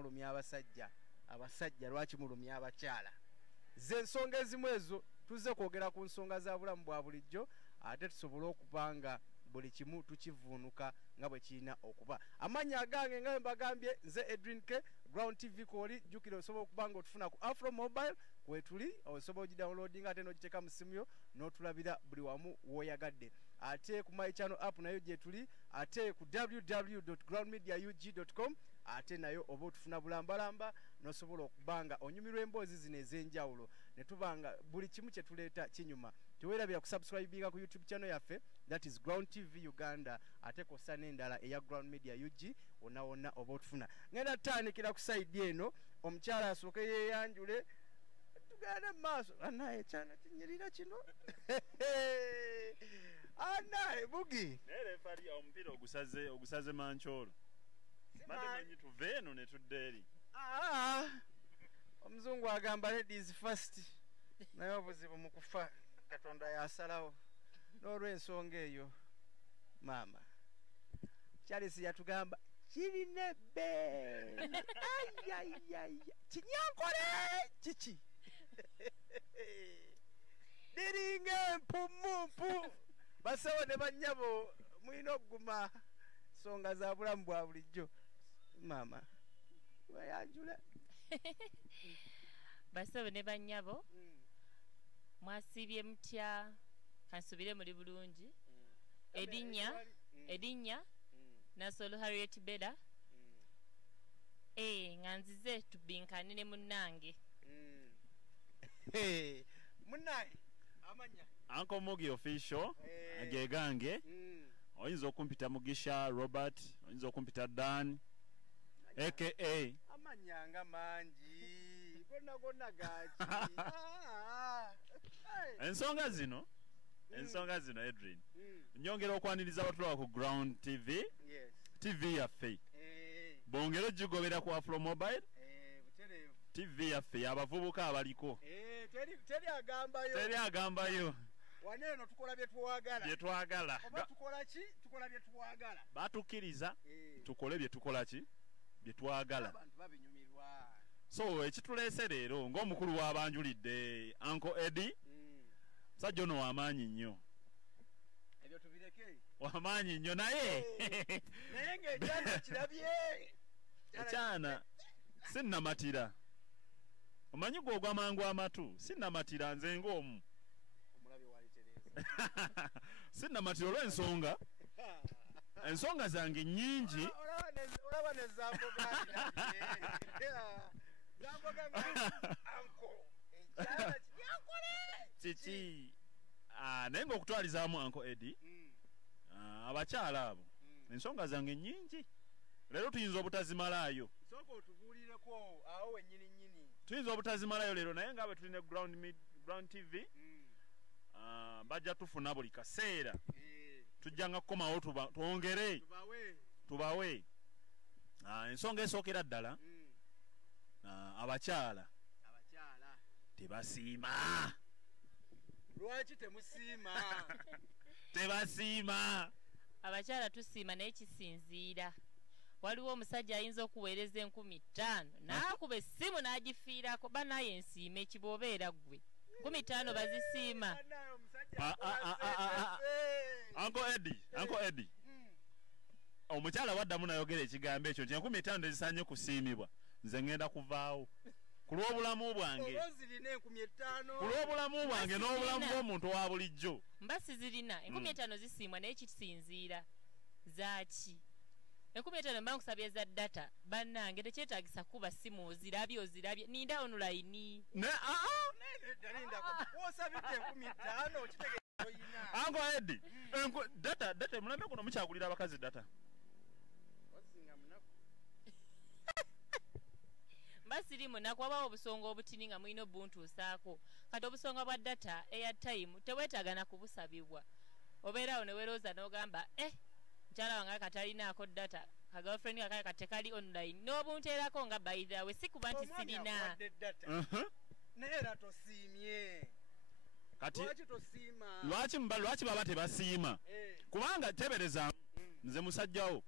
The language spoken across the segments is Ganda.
mulumya abasajja lwaki mulumya abakyala z'ensonga ezimu ezo tuzze kwogera ku nsonga za bulamu bwa bulijjo ate tusobole okubanga buli kimu tukivuunuka nga bwe kirina okuba. Amannya agange nga mbagambye nze Edwin K Ground TV koli jukira osobola okubanga otufuna ku Afro Mobile kwetuli osobola ogidownloadinga ate n'ogiteeka mu simu yo n'otulabira buli wamu w'oyagadde. Ate ku My Channel app nayo gye tuli, ate ku www.groundmediaug.com ate nayo oba otufuna bulambalamba n'osobola okubanga onyumirwa emboozi zino ez'enjawulo ne tubanga buli kimu kye tuleeta kinyuma. Teweerabira kusubscribinga ku YouTube channel yaffe that is Ground TV Uganda ate kosa n'endala eya Ground Media UG wonna oba otufuna. Ngenda tutandikira ku side eno omukyala asooke yeeyanjule tugenda maaso anaye kyana kinyirira kino anaye bugi nere fali omupiira ogusaze mancholo manyi tuve eno ne tudde eri omuzungu agamba ladies first naye obuzibu mu kufa Katonda yasalawo n'olw'ensonga eyo maama Charles yatugamba kirine be kinyankole kiki diringa mpumumpu basawo ne bannyabo mulina okuguma nsonga za bulamu bwa bulijjo maama wayanjula basawo ne bannyabo mwasiibye mutya kansubire muri bulungi edinnya Nasolo Harriet Beda nganzize tubinkanire munnange munnaye amanya Uncle Mugi official agegange oyinza okumpita Mugisha Robert oyinza okumpita Dan aka amanyanga mangi gonna gachi ensonga zino Edwin nyongera okwaniriza abatulawa ku Ground TV TV yaffe bongera ogigobera ku Afro Mobile TV yaffe abavubuka abaliko teri agambayo waneno tukola bye twagala oba tukola bye twagala batukkiriza tukole bye tukola ki bye twagala abantu babinyumirwa so ekituleese leero ng'omukulu w'abanjulidde Uncle Eddie musajja ono w'amaanyi nnyo ebyo tubireke w'amaanyi nnyo naye ng'ekyana kirabye ekyana sinnamatira omanyi gwe ogwamangu amatu sinnamatira nze ng'omu omulabi walitereza sinnamatira olw'ensonga ensonga zange nnyingi olaba ne zamboga anko kiki naye ng'okutwalizaamu Uncle Eddie abakyala abo ensonga zange nnyingi leero tuyinza obutazimalayo sooka otubuulireko awo wennyini tuyinza obutazimalayo leero naye nga bwe tulina Ground TV bajja tufuna buli kaseera tujjanga kukomawo twongere tubawe ensonga esookera ddala abakyala tebasiima lwaki temusiima tebasiima abakyala tusiima naye kisinziira waliwo omusajja ayinza okuweereza 5,000 n'akuba essimu n'agifiirako banaye ensiima ekiboobeera ggwe 5,000 bazisiima Uncle Eddie omukyala waddamu nayogera ekigambo ekyo nti 5,000 ezisaanye kusiimibwa nze ngenda kuvaawo ku lw'obulamu bwange n'obulamu bw'omuntu wa bulijjo mbasi zirina 5,000 zisiimwa naye kisinziira zaaki 5,000 mba nkusabye za data bannange tekyetaagisa kuba simu ozirabye ninda online Uncle Eddie data mulembe guno mukyagulira abakazi data mbasiri munaku wabawo obusonga obutini nga mulina obuntuusaako kati obusonga bwa data airtime teweetaagana kubusabibwa obeeraawo ne weerooza n'ogamba mukyala wange katalinaako data kagirlfriend kakale katekali online n'obunteerako nga by the way sikuba nti sirina naye era tosiimye kati lwaki baba tebasiima kubanga tebereza nze musajjawo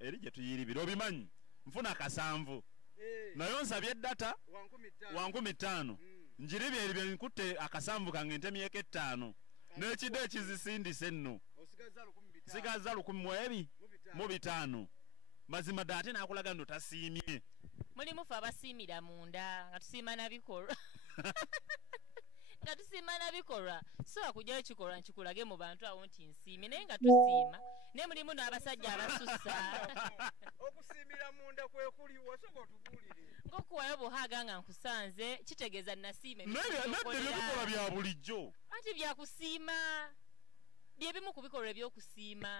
eri gye tuyiribira obimanyi nfuna 7 nayo nsabye data wa 15 njiribye ebyo nkutte akasambu kange ntemyeko 5 n'ekide ekizisindise nno sigaza 12 mazima ddala ate n'akulaga nno tasiimye mulimu fe abasiimira munda nga tusiima na bikolwa nga tusiima na bikolwa so akujjayo kikolwa nkikulage mu bantu awo nti nsiimye naye nga tusiima naye mulimu n'abasajja abasussa okusiimira munda kwe kuli wasooka otubuulire ng'okuwayo buhaaga nga nkusanze kitegeeza nasiima nebyobikolwa bya bulijjo anti byakusiima bye bimu ku bikolwa ebyokusiima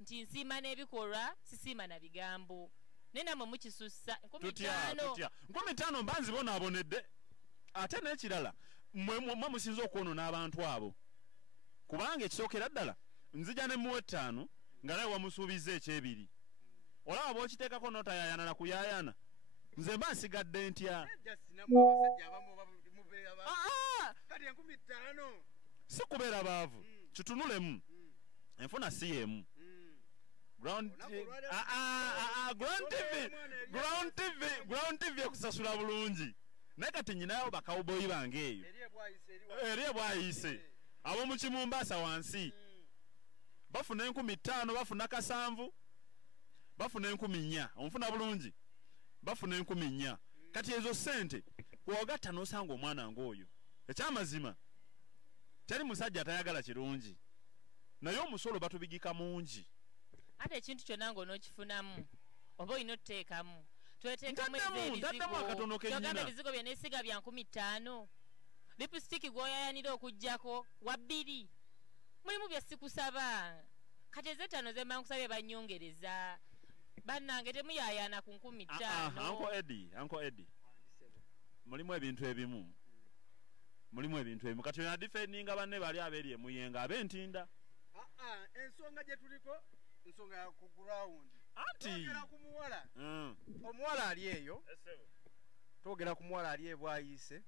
nti nsiima n'ebikolwa sisiima na bigambo naye namwe mukisussa 15 15 mba nzibonaabonedde ate n'ekirala mwe musinza okwonoona abantu abo kubanga ekisookera ddala nzija ne muwe 5 nga nawe wamusuubiza ekyebiri olaba bw'okiteekako n'otayaayana kuyaayana nze mba nsigadde ntya si kubeera baavu kitunulemu enfuna si yemu Ground TV ekusasula bulungi naye kati nyinayo bakawuboyi bange eyo eri ebwayise ab'omu Kimumbaasa wansi bafuna 15 bafuna kasanvu bafuna 4,000 onfuna bulungi bafuna 4,000 kati ezo sente bw'ogatta n'osanga omwana ng'oyo ekyamazima teri musajja atayagala kirungi naye omusolo batubigika mungi ate ekintu kyonna ng'onookifunamu oba olina otuteekamu tweteekamu ebizigo byeneesiga bya 15 lipusitiki gw'oyayanira okuggyako wa 2 mulimu bye sikusaba kati ez'ettaano ze mba nkusabye bannyongereza bannange temuyaayana ku 15 Uncle Eddie mulimu ebintu ebimu kati onadifendinga banne bali abeeri emuyenga abentinda ensonga gye tuliko nsonga ya ku ground anti ku muwala omuwala ali eyo twogera ku muwala ali ebwayise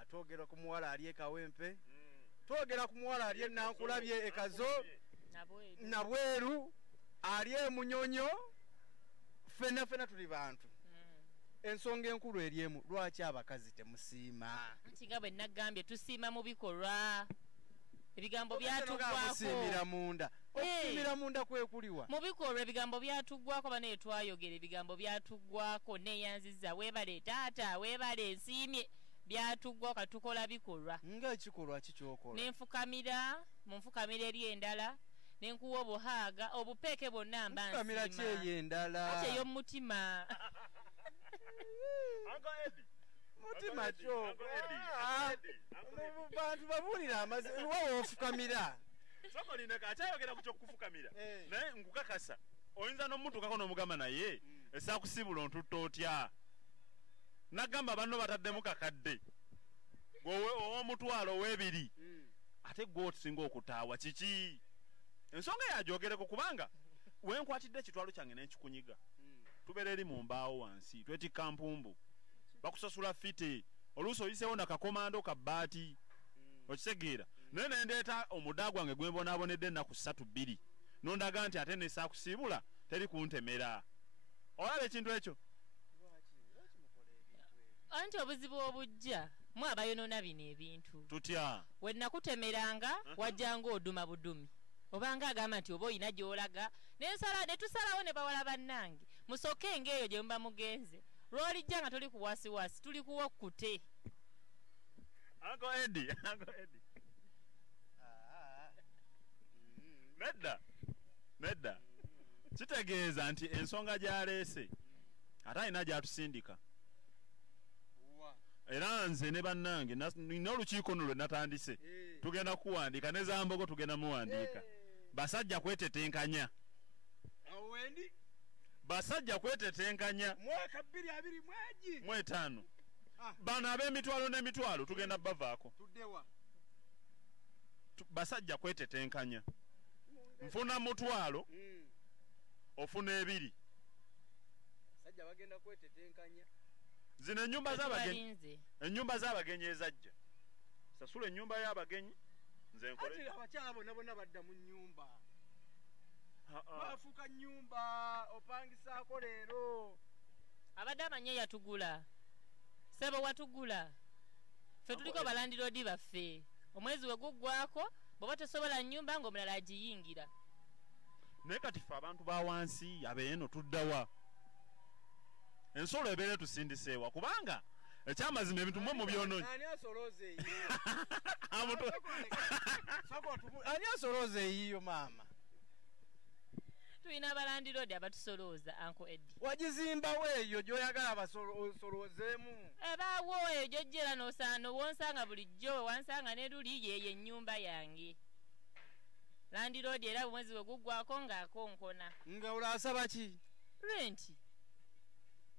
atwogera ku muwala ali ekawempe twogera ku muwala ali enankulabye ekazo nabweru ali emunyonyo fena tuli bantu ensonga enkulu eri emu lwaki abakazi temusiima nti nga bwe nagambye tusiima mu bikolwa ebigambo byatuggwako okusiimira munda kwekuliwa mu bikolwa ebigambo byatuggwako banaye twayogera ebigambo byatuggwako neeyanziza weebale taata weebale nsiimye byatuggwako katukola bikolwa ng'ekikolwa kikyokola nenfukamira mu nfukamira eri endala nenkuwa obuhaaga obupeeke bwonna mba nfukamira kyeyo endala ate ey'omutima mutima kyo bantu babuulira amazima wawe ofukamira sokolineka akyayogera ku kyokufukamira naye nkukakasa oyinza n'omutukako n'omugamba naye esaakusibula ontutta otya nagamba banno bataddemu kakadde ow'omutwalo ow'ebiri ate gwe otusinga okutaawa kiki ensonga yajogereko kubanga wenkwatidde ekitwalo kyange n'enkikunyiga tubeera eri mu mbaawo wansi twetikka mpumbu bakusasula fite oluusi oyiseewo nakakomando ka bbaati okitegeera naye nendeeta omuddaa gwange gwe mbonaabonedde ennaku 3-2 nondaga nti ate nesaakusiibula teri kuntemera olaba ekintu ekyo anti obuzibu obujja mwe abayonoona bino ebintu tutya we nakutemeranga wajjanga oduma budumi obanga agamba nti oba oyina gy'olaga ne tusalawo ne bawala bannange musooke ng'eyo gye muba mugenze lw'olijja nga toli kuwasiwasi tuli kuwa okkute Uncle Eddie nedda kitegeeza nti ensonga gy'aleese ate alina gy'atusindika era nze ne bannange nina olukiiko nno lwe natandise tugenda kuwandiika ne Zambogo tugenda muwandiika basajja kwetetenkanya basajja kwetetenkanya mwaka 2 mwegi mu 5 bano ab'emitwalo n'emitwalo tugenda bavaako basajja kwetetenkanya nfuna mutwalo ofuna 2 basajja bagenda kwetetenkanya zino ennyumba z'abagenyi ezajja sasula ennyumba y'abagenyi nze nkole ati abakyala bonna badda mu nnyumba bafuuka nnyumba opangisaako leero abadde amanye yatugula sebo watugula ffe tuliko balandiroodi baffe omwezi we guggwako bw'oba tosobola nnyumba ng'omulala agiyingira naye kati ffe abantu ba wansi abeeno tuddawa ensolo ebeere tusindiseewa kubanga ekyamazima ebintu mwe mu byonoonyi ani asolooza eyiyo maama tulina abalandiroodi abatusolooza anko Eddie wagizimbawo eyo gy'oyagala basoloozeemu ebaawo eyo gyojja era n'owonsanga bulijjo wansanga ne luli yeyo ennyumba yange landiroodi era omwezi we guggwako ng'akonkona nga olwo asaba ki renti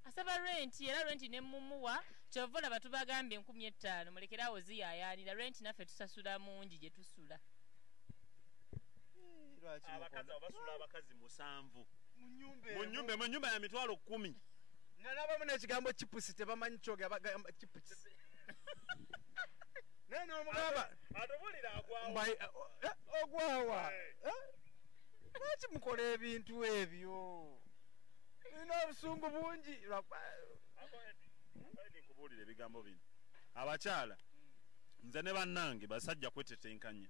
asaba renti era renti ne mumuwa kyova olaba tubagambye 15,000 mulekerawo ziyaayaanira renti naffe tusasula mungi gye tusula abakazi basula abakazi 7 mu nnyumba ya mitwalo 10 nga n'abamu n'ekigambo chipusi tebamanyi kyoge bagamba chipusi naye n'omugamba atubulira ogwawa lwaki mukola ebintu ebyo olina obusungu bungi nkubuulira ebigambo bino abakyala nze ne bannange basajja kwetetenkanya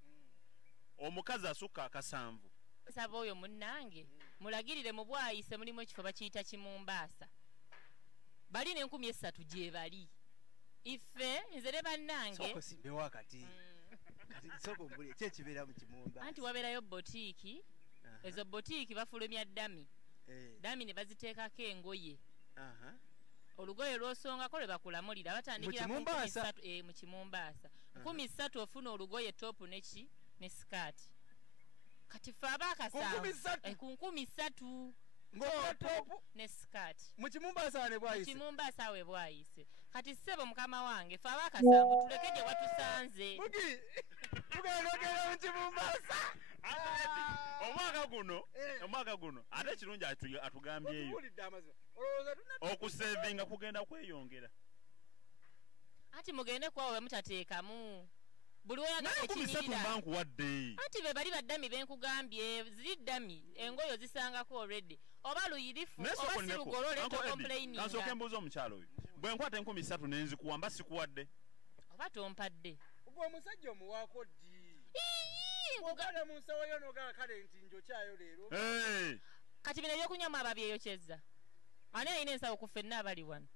omukazi asukka 7 saba oyo munnange mulagirire mu bwayise mulimu ekifo bakiyita Kimumbaasa bali ne 13 gye bali ife nze ne bannange soko simbewo akati kati soko mbuli kyekibeera mu Kimumbaasa anti wabeerayo botiiki ezo botiiki bafulumya ddami dami ne baziteekako engoye olugoye lw'osongako lwe bakulamulira batandikira mu Kimumbaasa 13 ofuna olugoye topu ne sikaati kati ffe abakasanvu ku 13 topu ne sikaati mu Kimumbaasa ne bwayise Kimumbaasa we bwayise kati ssebo mukama wange ffe abakasanvu tuleke gye watusanze tugendogera mu Kimumbaasa omwaka guno ate ekirungi atugambyeyo okusevinga kugenda kweyongera anti mugende kwawo bemutateekamu buli oyagala ekinyirira anti be bali baddami benkugambye ziri ddami engoyo zisangako already oba luyirifu oba si lugolole tocomplaininga kansooka embuuza omukyalo oyo bwe nkwata 13 nenzikuwamba sikuwadde oba tompadde gwe omusajja omuwaako ddi ogala mu nsawo yo n'ogala kale nti njokyayo leero kati bino ebyokunywamu ababyeyokyezza ani alina ensawo ku ffenna abali wano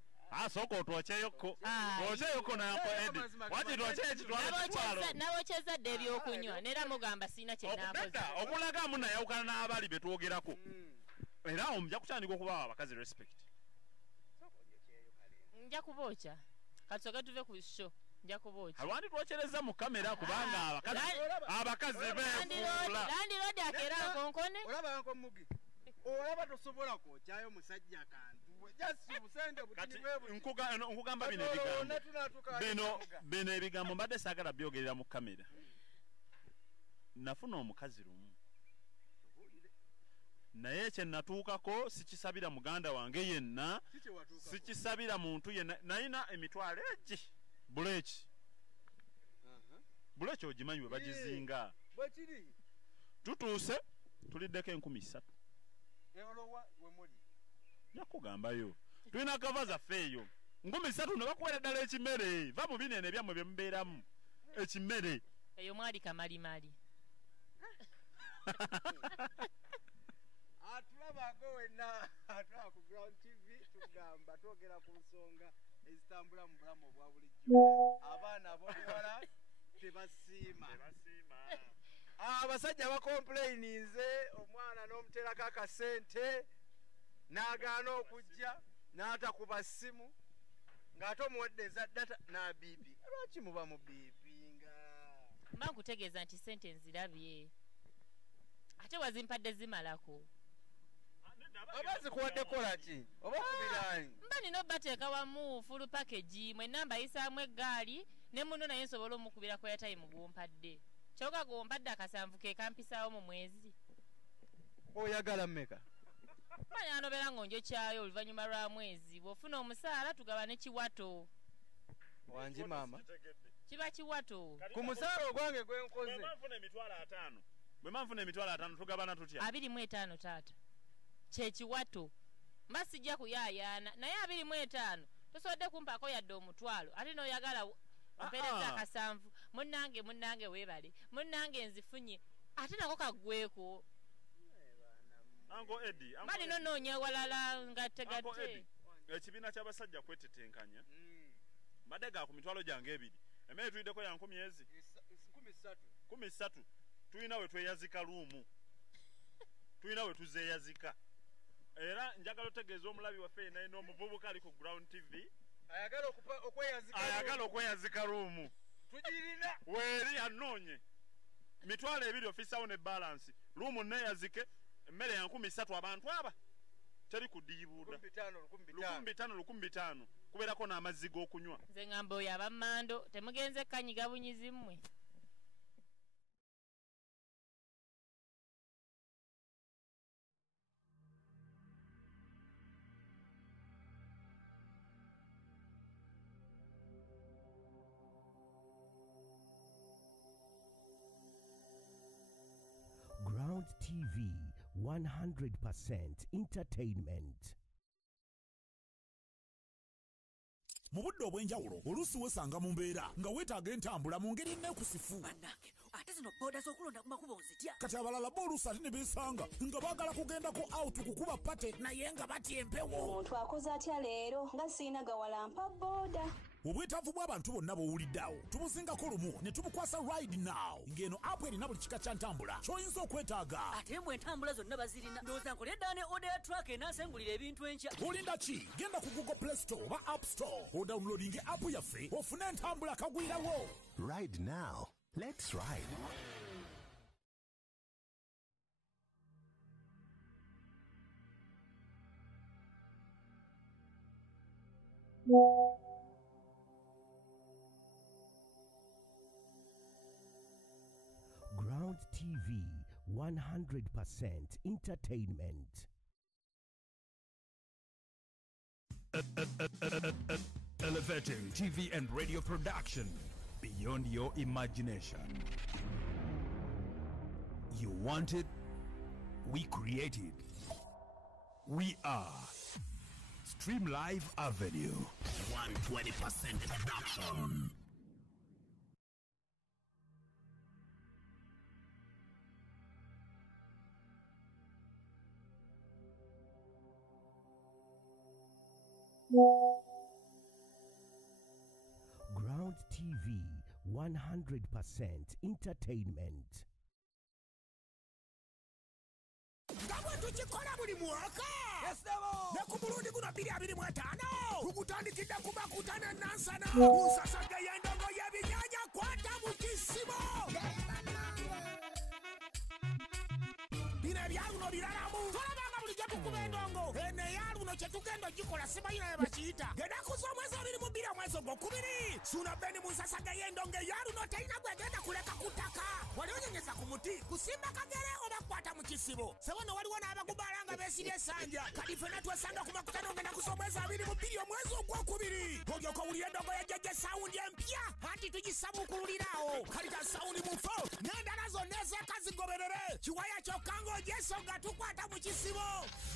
sooka otwokyeyokko twokyeyokko nanko edi wati twokye ekitwalo nabokyezza dde ebyokunywa neera mugamba sirina kyenaakoze okulaga amu nayawukana n'abali be twogerako era omujja kutandika okubawa abakazi respect nja kubookya katusoke tuve ku sho nja kubookya alwandi twokyereza mu kamera kubanga abakazi beefuula landiroodi akeera nkonkone olaba anko mugi olaba tosobola kwokyayo musajja kantu nkugamba bino ebigambo mbadde saagala byogerera mu kamera nafuna omukazi lumu naye kyenatuukako sikisabira muganda wange yenna sikisabira muntu yenna nayina emitwalo egi buleki ogimanyi we bagizinga tutuuse tuliddeko 13 nakugambayo tulina kava zaffe eyo 13 ne bakuwera ddala ekimere va mu binene ebyammwe bye mubeeramu ekimere eyo mwali kamalimali atulabago wenna atulaba ku Ground TV tugamba twogera ku nsonga ezitambula mu bulamu obwa bulijjo abaana abobuwala tebasiima abasajja bakomplaininze omwana n'omuterako akasente n'agaana okujja n'atakuba ssimu ng'ate omuwadde eza data n'abiipi lwaki muba mu biipinga mba nkutegeeza nti sente nzirabye ate wazimpadde zimalako oba zikuwadde kola ki oba okubiraanyi mba nina obbateeka wamu fulu package mwenna mbayisaamu eggaali ne muno naye nsobola omukubirako yatayimu gwompadde kyoka gwompadde akasanvu ke kampisaawo mu mwezi oyagala mmeka manya anobera ngonjokyayo oluvannyuma lwa mwezi bw'ofuna omusaala tugabane kiwato wangi maama kiba kiwato ku musaala ogwange gwenkoze bwe manfuna emitwalo 5 tugabana tutya 25 taata kyekiwato mba sijja kuyaayaana naye 25 tosobodde kumpaako yadde omutwalo ate n'oyagala mpeereza akasanvu munnange weebale munnange nzifunye ate nako kaggweko Uncle Eddie mali nonoonya walala ngatte ekibiina ky'abasajja kwetetenkanya madega ku mitwalo gyange ebiri emmere tuliddeko ya 10 13 tulina we tweyazika luumu tulina we tuzeeyazika era njagala otegeeza omulabi waffe yena n'omuvubuka ali ku Ground TV ayagala okweyazika luumu tugirina weeri anoonye mitwalo ebiri ofisawo ne balansi luumu neeyazike emmere ya 13 abantu aba teri kudiibuuda 15 kubeerako n'amazzi g'okunywa nze ngamba oyo abammando temugenze kanyiga bunyizi mmwe Ground TV, 100% entertainment. Mu budde obw'enjawulo oluusi wesanga mu mbeera nga weetaaga entambula mu ngeri ennekusifu. Bannange ate zino booda z'okulonda ku makubo nzitya. Kati abalala bo oluusi ate ne beesanga nga baagala kugendako out kukuba pate naye nga batya empewo. Omuntu akoze atya leero nga siina gawalampa booda. Obwetaavu bw'abantu bonna bw'owulidde awo tubuzingako lumu ne tubukwasa Ride Now ng'eno app erina buli kika kya ntambula ky'oyinza okwetaaga. Ate mbwe entambula zonna bazirina ndowooza nkole eddaala ne oda ya truck enaasengulira ebintu enkya. Olinda ki? Genda ku Google Play Store oba App Store odownloadinge app yaffe ofune entambula kagwirawo. Ride Now. Let's ride. Ground TV, 100% entertainment. Elevating TV and radio production beyond your imagination. You want it? We create it. We are Stream Live Avenue. 120% production. Ground TV, 100% entertainment. Tukikola buli mwaka ne ku mulundi guno 2025 tukutandikidde ku makutano nansana kusasaga y'endongo y'ebinnyanja kwata mu kisibo bino ebyaluno biralamu tolabanga bulijjo tukuba endongo eno eyaluno kye tugenda ogikola simanyi naye bakiyita ng'ennaku z'omwezi 22 omwezi ogwokubiri suuna beni mu nsasaga y'endongo eyaluno terina gwegenda kuleka ku ttaka wali onyenyeza ku muti kusimba kagere oba kukwata mu kisibo sebono waliwo n'abagubaala nga beesirye essanja kati ffenna twesanga ku makutano ng'ennaku z'omwezi 22 omwezi ogwokubiri olyoka owulira endongo yajjajja sawundi empya anti tugisabuukululiraawo kalita sawundi mufo n'endala zonna ezeeka zigoberere kiwaya kyokka ng'ogyeso nga tukwata mu kisibo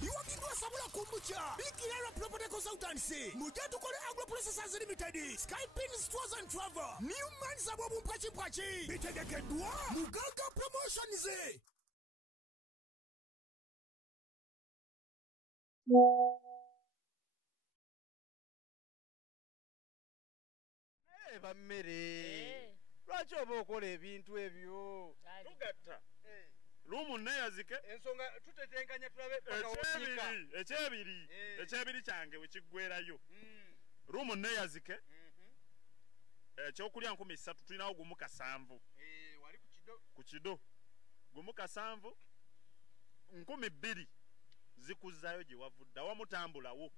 iwagiddwa osobola kumbuca bigirerwa property consultancy mujja tukole agro processors limited skypin stores and travel new manza bw'obumpakipaki bitegekeddwa mugaga promotions. Bammere lwaki oba okola ebintu ebyo tugatta luumu neeyazike ensonga tutetenkanya tulabe ekyebiri kyange wekiggwerayo luumu neeyazike ekyokulya 13 tulinawo gumu kasanvu wali ku kido gumu kasanvu 2,000 zikuzzayo gye wavudde awamutambulawo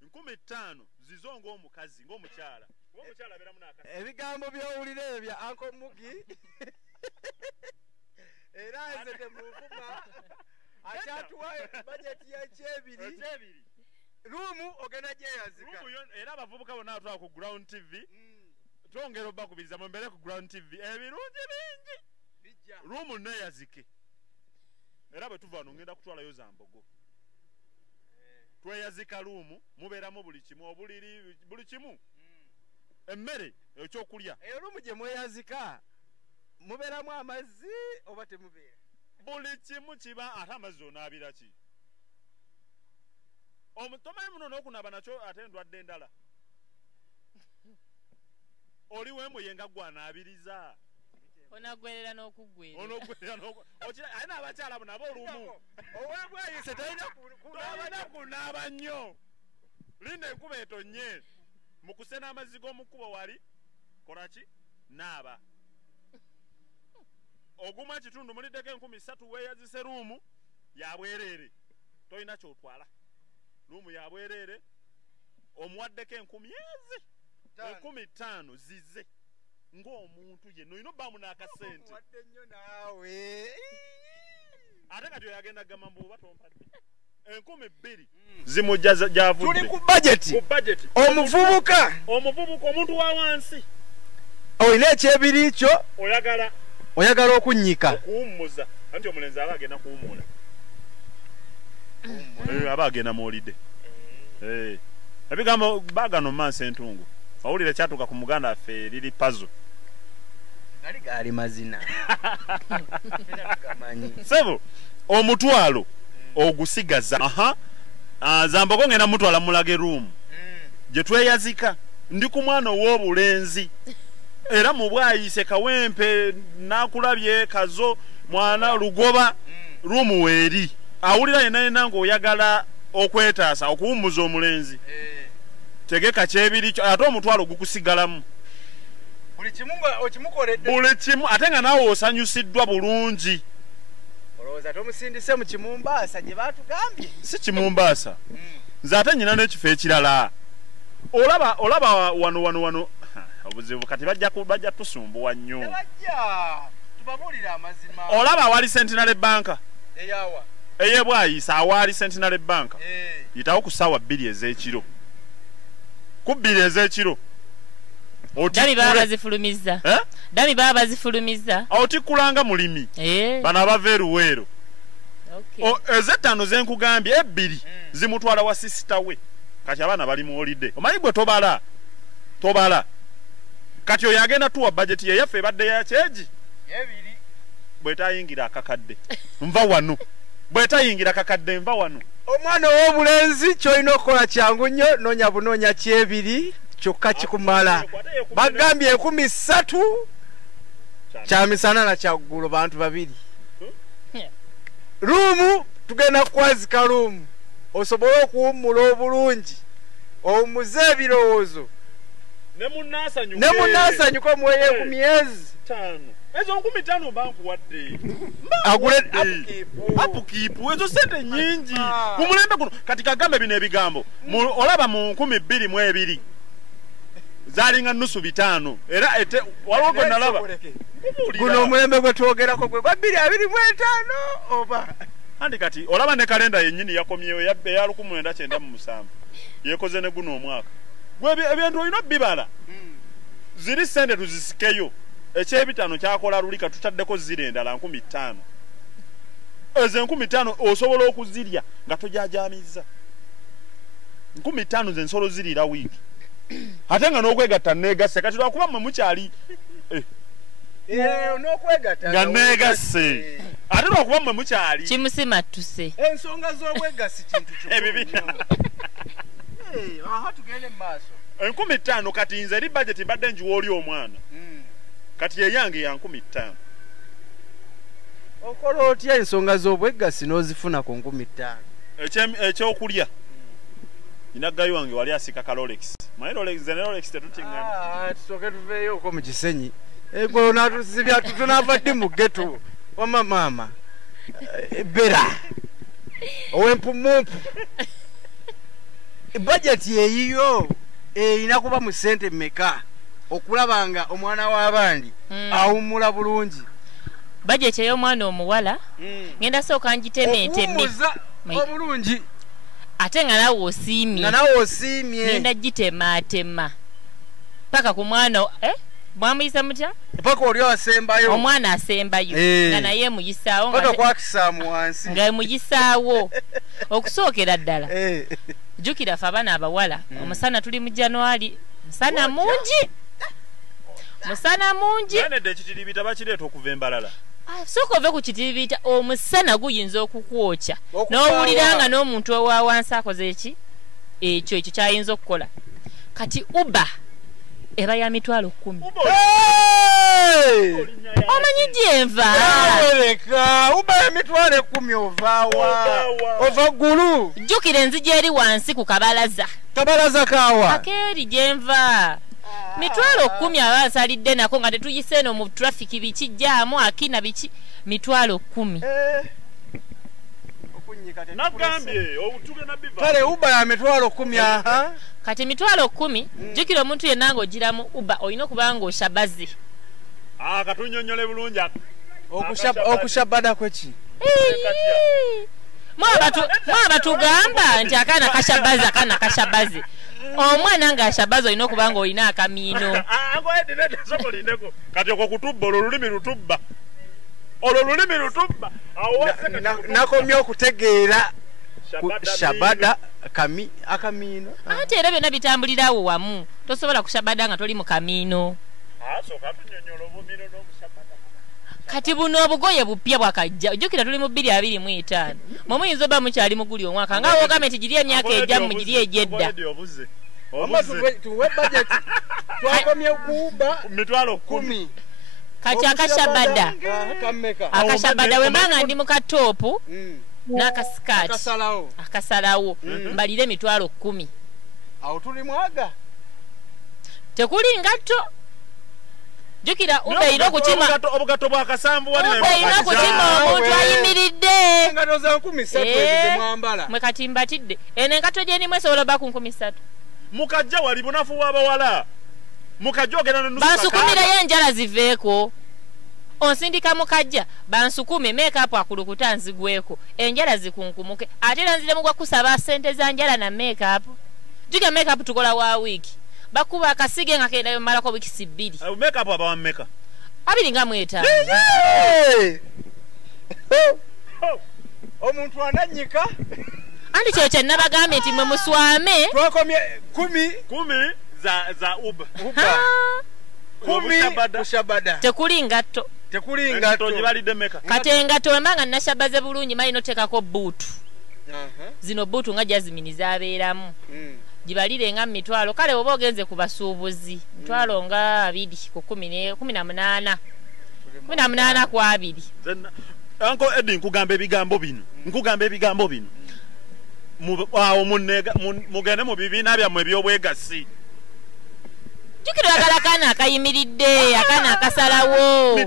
15 zizo ng'omukazi ng'omukyala ng'omukyala abeeramu n'akasa ebigambo by'owulira ebyo bya Uncle Mugi era nze temunvuma akyatuwa bajeti y'ekyebiri luumu ogenda gyeyazika era abavubuka bonna atwala ku Ground TV twongera obbakubiriza mwembeere ku Ground TV ebirungi bingi luumu neeyazike era bwe tuva wano ngenda kutwalayo za mbogo tweyazika luumu mubeeramu buli kimu obuliri buli kimu emmere ekyokulya eyo luumu gye mweyazika mubeeramu amazzi oba temubeera buli kimu kiba ate amazzi onaabira ki tomanyi muno n'okunaaba nakyo ate endwadde endala oli weemuyenga gwanaabiriza onagwerera n'okugwerera aye n'abakyala bo nabo olumu owebwayise talina kunaaba nnyo linda enkuba etonnye mu kusena amazzi g'omukubo wali kolaki naaba oguma ekitundu muliddeko 3,000 weeyazise luumu yabwereere tolina kyotwala luumu yabwereere omuwaddeko 5,000 zize ng'omuntu yenna olina obbamu n'akasente ate kati oyagenda gamba mbu oba tompadde 2,000 zimujja gyavudde tuli ku budget omuvubuka omuntu wa wansi olina ekyebiri kyo oyagala okunnyika okuwummuza anti omulenzi aba agenda kuwummula aba agenda muwulidde ebigambo baagano maaso entungu owulire kyatuuka ku muganda affe liri pazo gaali mazina sebo omutwalo ogusigaza zambogo ngenda mutwala mulage room gye tweyazika ndi ku mwana ow'obulenzi era mu bwayise kawempe nakulabye kazo mwana lugoba room weeri awulira yenna ng'oyagala okwetaasa okuwummuza omulenzi tegeka kyebiri ate omutwalo gukusigalamu buli kimu okimukoledde buli kimu ate nga naawe osanyusiddwa bulungi olowooza tomusindise mu kimumbaasa gye baatugambye si kimumbaasa nze ate nyina n'ekifo ekirala olaba wano obuzibu kati bajja tusumbuwa nnyo tubabuulira amazima olaba awali Centenary Bank eyawa eyebwayisa awaali Centenary Bank yitawo ku ssaawa 2 ez'ekiro ku 2 ez'ekiro dami baba bazifulumiza dami baba bazifulumiza otikkulanga mulimi bano abava eruweero ez'ettaano zenkugambye 2 zimutwala wa sisita we kati abaana bali mu holiday omanyi gwe tobala kati oyo agenda tuwa budget ye yaffe ebadde ya kyeji bwetayingira akakadde nva wano bwetayingira kakadde nva wano omwana ow'obulenzi kyolina okukola kyangu nnyo noonya bunoonya kyebiri kyokka kikumala bagambye 3,000 kyamisana na kyaggulo bantu babiri ruumu tugenda kukwazika ruumu osobole okuwummula obulungi owummuze ebirowoozo ne munnaasanyuka mweye ku myezi ezo 5,000 bankuwadde agule apukiipu ezo sente nyingi ku mulembe guno kati kagambe bino ebigambo olaba mu 2,200 zalinga nusu 5 era waliwo gwe nalaba guno omulembe gwe twogerako gwe gwa 2,25 oba andi kati olaba ne kalenda yennyini yakomyewo eya 1997 yekoze ne guno omwaka gwe ebintu olina bibala ziri sente tuzisikeyo ekyebitano kyakola lulika tutaddeko ziri endala 5,000 ezo 5,000 osobola okuzirya nga tojajamiza 5,000 zensolo zirira wiiki ate nga n'okwegatta neegasse kati lwakuba mmwe mukyali nga neegasse ate lwakuba mmwe mukyali kimusimattuse ensonga z'obwegassi kintu aha tugende mu maaso 5,000 kati nze eri budget mbadde njiwa oli omwana kati yeyange ya 5,000 okola otya ensonga z'obwegassi n'ozifuna ku 5,000 ekyokulya inaggayo wange wali asika ka Rolex maye Rolex ne Rolex tetutingana tusooke tuveeyo okwo mu kisenyi egolo natusibya tunaava ddi mu ghetto wama maama bera owempumumpu budget yeyiyo erina kuba mu ssente mmeka okulaba nga omwana w'abandi awummula bulungi budget ey'omwana omuwala ngenda sooka ngitemeeteme obulungi ate nga nawe osiimye ngenda gitemaatema paka ku mwana mwamuyisa mutya paka oli asembayo omwana asembayo nga naye muyisaawo paka kwakisaamu wansi nga muyisaawo okusookera ddala jjukira ffe abaana abawala omusana tuli mu January musana mungi nedde ekitiribiita bakireeta okuva embalala sooka ove ku kitiribiita omusana guyinza okukwokya n'owulira nga n'omuntu owa wansi akoze ekyo kyayinza okukola kati uba eba ya mitwalo 10 omanyi gyenva uba ya mitwalo 10 ova ggulu jjukira enzija eri wansi ku kabalaza kawa akeeri gyenva mitwalo 10 aba asalidde nako nga tetuyise eno mu traffic bikijjaamu akina biki mitwalo 10 nagambye obutuge na biva kale uba ya mitwalo 10 kati mitwalo 10 jjukira omuntu yenna ng'ogiramu uba olina okuba ng'oshabazi katunyonyole bulungi okushabada kweki mwabatugamba nti akaana kashabazi omwana ng'ashabazi olina okuba ng'olina akamiino kati okwo kutubba olwo olulimi lutubba nakomye okutegeera shabada akamiino ate era byonna bitambulirawo wamu tosobola kushabada nga toli mu kamiino kati buno obugoye bupya bwakajja ojjukira tuli mu 2025 mwe muyinza oba mukyali muguli omwaka nga wogame nti giri emyaka ejjamu giri egyedda twakomye kuuba mitwalo 10 kati akashabada wembanga ndi mu katoopu n'akasikati akasalawo mbalire mitwalo 10 awo tuli mwaga tekuli ngatto jukira ubeera okukima obugatto bwakasanvu ubeera okukima omuntu ayimiridde engato za 13 mwambala mwe kati mbatidde eno engato gyenimu esobola ba ku 13 mukajja wali bunafu w'abawala mukajja ogenda n'onusu bansukumirayo enjala ziveeko onsindika mukajja bansukume make-up akulukuta nzigweko enjala zikunkumuke ate era nzire mugwa kusaba ssente za njala na make-up jukira make-up tukola wa wiiki bakuba akasige nga kendayo malako wiki 2 make-up abawa mmeka 25 omuntu ananyika anti kyo kye nabagambye nti mwe muswame twakomye 10 za uba 10 kushabada tekuli ngatto gibalidde meka kati engatto wembanga nashabaze bulungi mali notekako buutu zino buutu nga jaziminiza abeeramu gibalire nga mitwalo kale oba ogenze ku basuubuzi mitwalo nga 2 ku 18 ku 2 Uncle Eddie nkugamba ebigambo bino awo mugende mu bibiina byammwe ebyobwegassi jukira agala kaana akayimiridde akaana akasalawo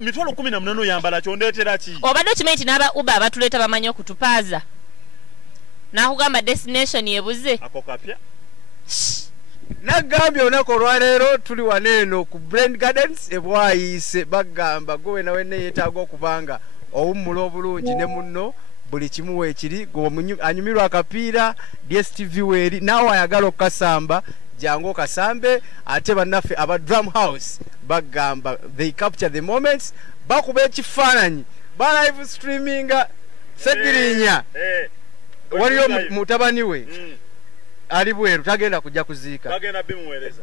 mitwalo 18 oyambala kyondeetera ki obadde okimanyi nti n'aba uba abatuleeta bamanyi okutupaaza nakugamba destination yebuze ako kapya nagambye olunaku olwaleero tuli wano eno ku Brand Gardens ebwayise bagamba gwe nawe neyeetaaga okubanga owummula obulungi ne munno buli kimu weekiri anyumirwa akapiira DSTV weeri naawe ayagala okukasamba jangu okasambe ate bannaffe aba Drum House bagamba they capture the moments bakuba ekifaananyi ba live streaminga Segirinya waliyo mutabani we ali bweru tagenda kujja kuziika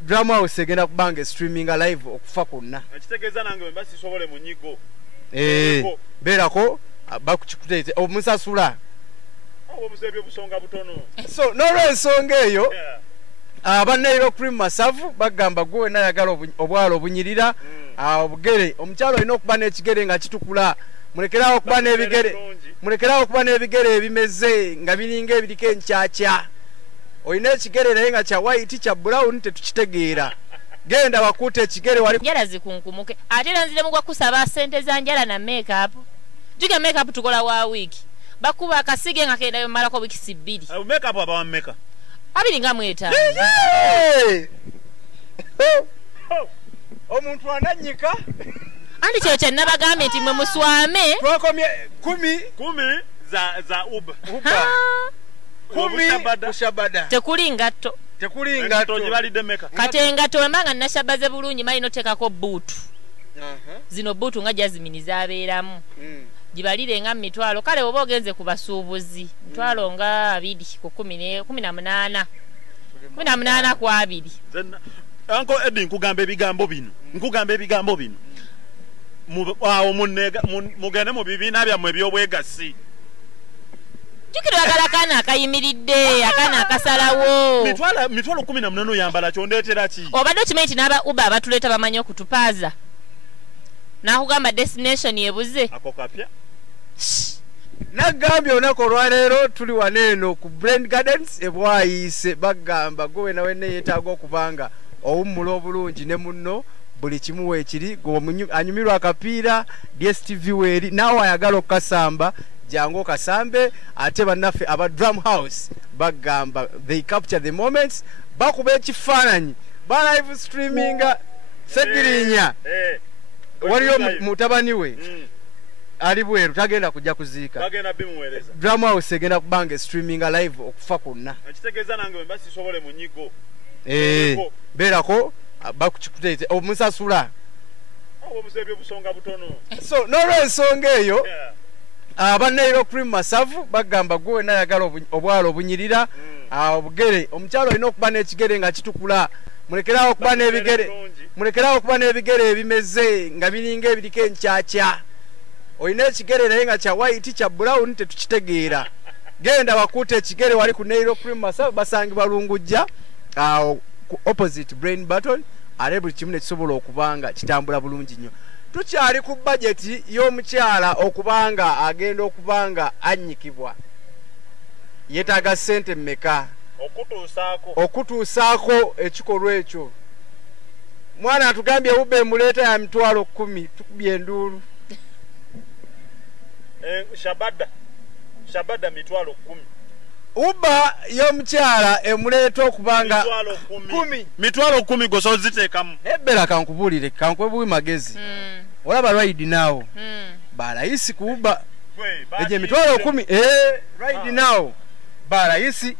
Drum House egenda kubanga streaminga live okufa kwonna ekitegeeza nange wemba sisobole mu nyigo beerako bakukikuteete omusasula obuzebyo busonga butono so n'olwensonga eyo abannairo cream masavu bagamba gwe nayagala obwalo obunyirira obugere omukyalo alina okuba n'ekigere nga kitukula mulekerawo okuba n'ebigere ebimeze nga biringa ebiriko enkyakya olina ekigere naye nga kya white kya brown tetukitegeera genda bakuuta ekigere wali njala zikunkumuke ate era nzire mugwa kusaba ssente za njala na make-up jukira make-up tukola wa wiiki bakuba akasige nga kendayo malako wiki 2 make-up abawa mmeka 25 omuntu ananyika anti kyo kye nabagambye nti mwe muswame twakomye 10 za uba kushabada tekuli ngatto tekuli ngatto gibalidde meka kati engatto embanga nashabaze bulungi malina oteekako buutu zino buutu nga jaziminiza abeeramu gibalire nga mitwalo kale oba ogenze ku basuubuzi mitwalo nga 2 ku 18 ku 2 Uncle Eddie nkugamba ebigambo bino awo mugende mu bibiina byammwe ebyobwegassi jukira agala akaana akayimiridde akaana akasalawo mitwalo 18 oyambala kyondeetera ki obadde okimanyi nti n'aba uba abatuleeta bamanyi okutupaaza n'akugamba destination yebuze ako kapya nagambye olunaku olwaleero tuli waneeno ku Brand Gardens ebwayise bagamba gwe nawe neyeetaaga okubanga owummula obulungi ne munno buli kimu weekiri anyumirwa akapiira DSTV weeri naawe ayagala okukasamba jangu okasambe ate bannaffe aba Drum House bagamba they capture the moments bakuba ekifaananyi ba live streaminga Segirinya waliyo mutabani we ali bweru tagenda kujja kuziika Drum House egenda kubanga streaminga live okufa kwonna ekitegeeza nange mbasi sobole mu nyigo beerako bakukikuteete omusasula obusebyo busonga butono so n'olwensonga eyo abannairo cream masavu bagamba gwe nayagala obwalo obunyirira obugere omukyalo olina okuba n'ekigere nga kitukula mulekerawo okuba n'ebigere ebimeze nga biringa ebiriko enkyakya olina ekigere naye nga kya white kya brown tetukitegeera genda bakuuta ekigere wali ku nairo cream masavu basangibwa Lungujja opposite brain button ale buli kimu nekisobola okubanga kitambula bulungi nnyo tukyali ku budget y'omukyala okubanga agenda okubanga annyikibwa yeetaaga ssente mmeka okutuusaako ekikolwa ekyo mwana atugambye ube emuleeta ya mitwalo 10 tukubye enduulu shabada mitwalo 10 uba y'omukyala emuleeta okubanga 10 mitwalo 10 goso ziteekamu ebbera kankubulire kankwebuwi magezi olaba ride now balayisi ku uba eje mitwalo 10 ride now balayisi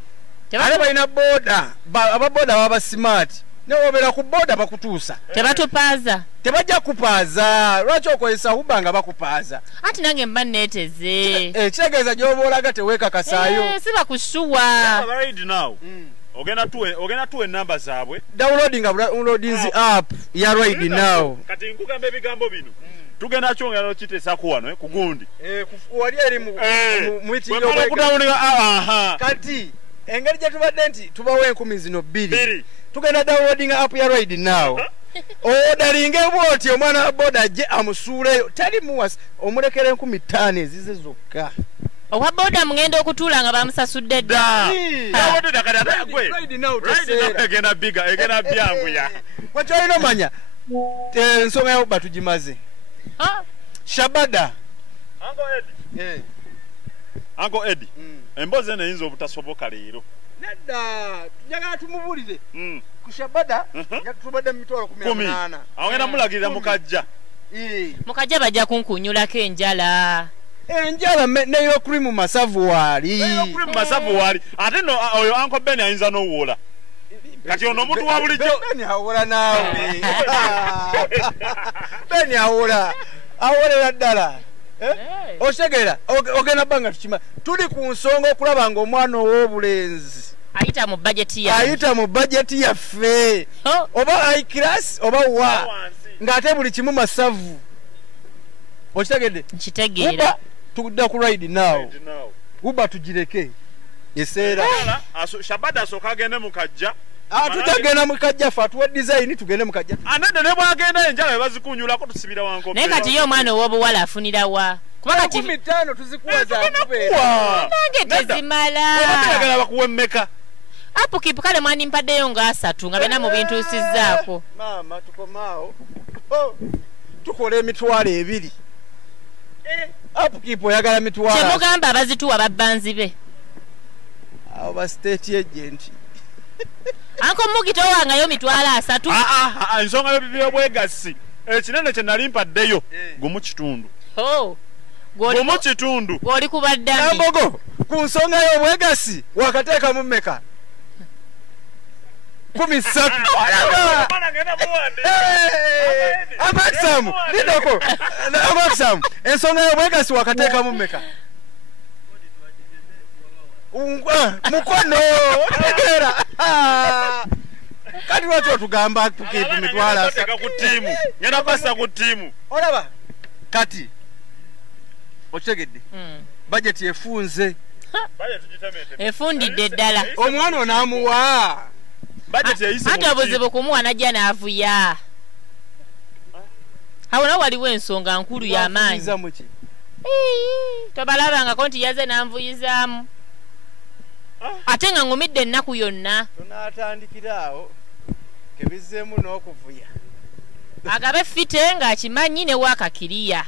ale balina boda ababoda baba smart newobeera ku boda bakutuusa tebatupaaza tebajja kupaaza lwaki okozesa uba nga bakupaaza anti nange mba neeteze kitegeeza gy'oba olaga teweekakasaayo si bakusuwa ogenda tuwa enamba zaabwe downloading app ya ride now kati nkugamba ebigambo bino tugenda kyongera nokiteesako wano ku gundi wali eri mu meeting kati engeri gye tubadde nti tubawo 10 zino 2 tugenda downloading app ya ride now odalinga bwoti omwana wa boda ajje amusuuleyo tali muwasi omulekera 15 ezize zokka owa boda mugenda okutuula nga bamusasudde dda egenda byanguya wakyolina omanya ensonga ya uba tugimaze shabada Uncle Eddie emboozi eno eyinza obutasoboka leero nedda tujagala tumubulire ku shabada tubadde mu mitwalo 18 awenda mulagirira mukajja bajja kunkunyulako enjala neyo cream masavu wali ate no oyo Uncle Ben ayinza n'owola kati ono omuntu wa bulijjo Ben awola naawe Ben awolera ddala osegeera ogenda banga tukima tuli ku nsonga okulaba nga omwana ow'obulenzi ayita mu bajeti yaffe oba high class oba wa ng'ate buli kimu masavu okitegedde nkitegeera tugudda ku ride now uba tugireke eseera shabada asooka agende mukajja tutagenda mukajja fe atuwa design tugende mukajja anedde ne bwagenda enjala ebazikunyulako tusibira wanko naye kati ye omwana ow'obuwala afunira wa kuba kati 15 tuzikuwa za kubeera nange tezimala obategala bakuwa emmeka apukipu kale mwani mpaddeyo nga 3 nga bena mu bintu usizzaako maama tukomaawo tukola emitwalo 2 apukipu oyagala mitwalo kyemugamba abazituwa babbanzi be awo ba state agent anko mugito wangayo mitwalo 3 ensonga y'obwegassi ekinene kye nali mpaddeyo gumu kitundu Gomu kitundu. Oli kubadde Nambogo ku nsonga y'obwegasi wakateeka mu mmeka 13 Amaxamu lidoko Amaxamu ensonga y'obwegasi wakateeka mu mmeka mukono otegeera kati lwaki otugamba tukiipu mitwala ku tiimu ngenda basa ku tiimu olaba kati okitegedde bajeti efunze efundidde ddala omwana onaamuwa ate obuzibu kumuwa najja n'avuya awo nawo waliwo ensonga nkulu y'amaanyi tobalabangako nti yaze n'anvuyizaamu ate nga ngumidde ennaku yonna tonaatandikira awo kebizzeemu n'okuvuya agabe fite ng'akimanyi ne waakakiriya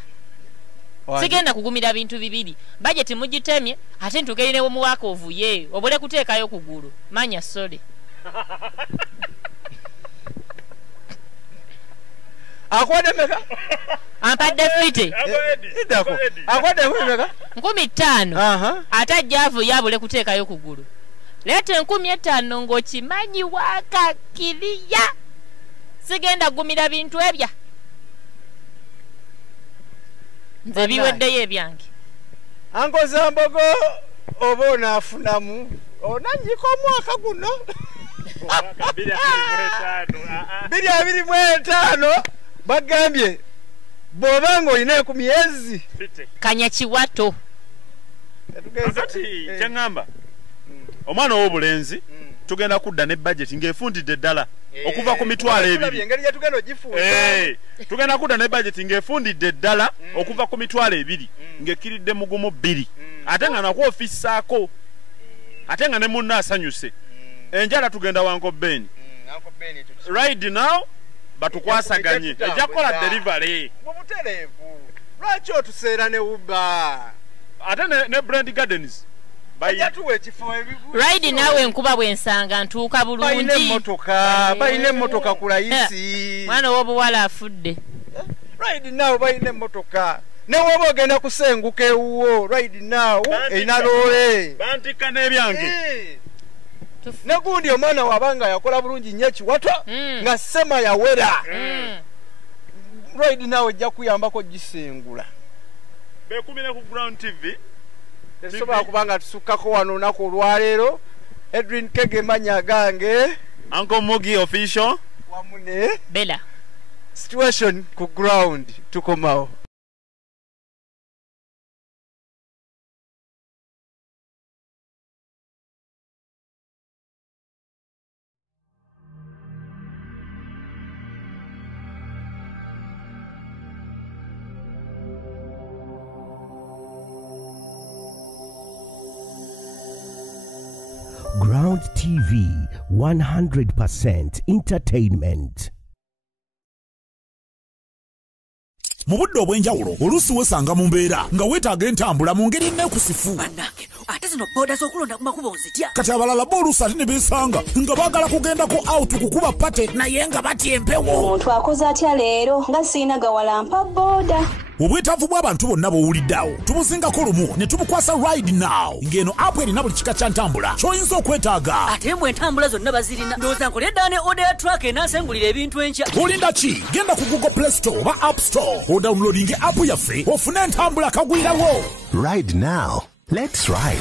sigenda kugumira bintu bibiri bajeti mugitemye ate ntugeire ne muwaaka ovuye obule kuteekayo kugulu manya sole akwade meka ampadde fite idako akwade meka 15 ate ajja avuye abule kuteekayo kugulu leeta 15 ng'okimanyi waakakiriya sigenda kugumira bintu ebya nze biweddeyo ebyange ankoza mbogo oba onaafunamu onanyika omwaka guno 225 bagambye bw'oba ng'olina ku myezi kanya kiwato kati kyeŋŋamba omwana ow'obulenzi tugenda kudda ne budget ng'efundidde ddala okuva ku mitwalo ebiri tugenda kudda ne budget ng'efundidde ddala okuva ku mitwalo ebiri ng'ekkiridde mugumu 2 ate nga nakwo ofissaako ate nga ne munno asanyuse enjala tugenda wanko Ben right now batukwasaganye ejja kukola delivery mubutereevu lwaki otuseera ne uba ate ne Brand Gardens Ride nawe enkuba bwensanga ntuuka bulungi bayina emmotoka ku layisi mwana w'obuwala afudde Ride now bayina emmotoka ne woba ogenda kusenguka ewuwo Ride now erina loole bantika n'ebyange ne gundi omwana wabanga yakola bulungi nnyo ekiwato nga sema yawera Ride now ejja kuyambako gisengula bekumire ku Ground TV tesobola kubanga tusukkako wano olunaku olwaleero Edwin Kege manya gange Uncle Mugi official wamune Bella situation ku ground tukomawo Ground TV, 100% entertainment. Mu budde obw'enjawulo oluusi weesanga mu mbeera nga weetaaga entambula mu ngeri nneekusifu bannange ate zino booda z'okulonda ku makubo nzitya kati abalala bo oluusi ate ne beesanga nga baagala kugendako out kukuba pate naye nga batya empewo omuntu akoze atya leero nga siina gawalampa booda obwetaavu bw'abantu bonna bw'owuliddeawo tubuzingako lumu ne tubukwasa Ride Now ng'eno apu erina buli kika kya ntambula ky'oyinza okwetaaga ate mbwe entambula zonna bazirina ndowooza nkole eddaala ne oda ya truck enaasengulira ebintu enkya olinda ki genda ku Google Play Store oba App Store odawunulodinge apu yaffe ofune entambula kagwirawo Ride Now. Let's ride.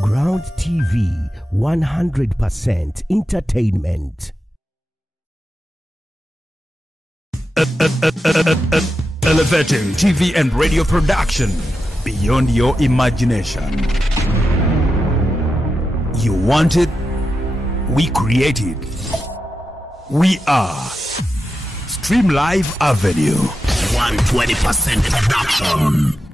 Ground TV, 100% entertainment. Elevating TV and radio production beyond your imagination. You want it? We create it. We are Stream Live Avenue. 120% production.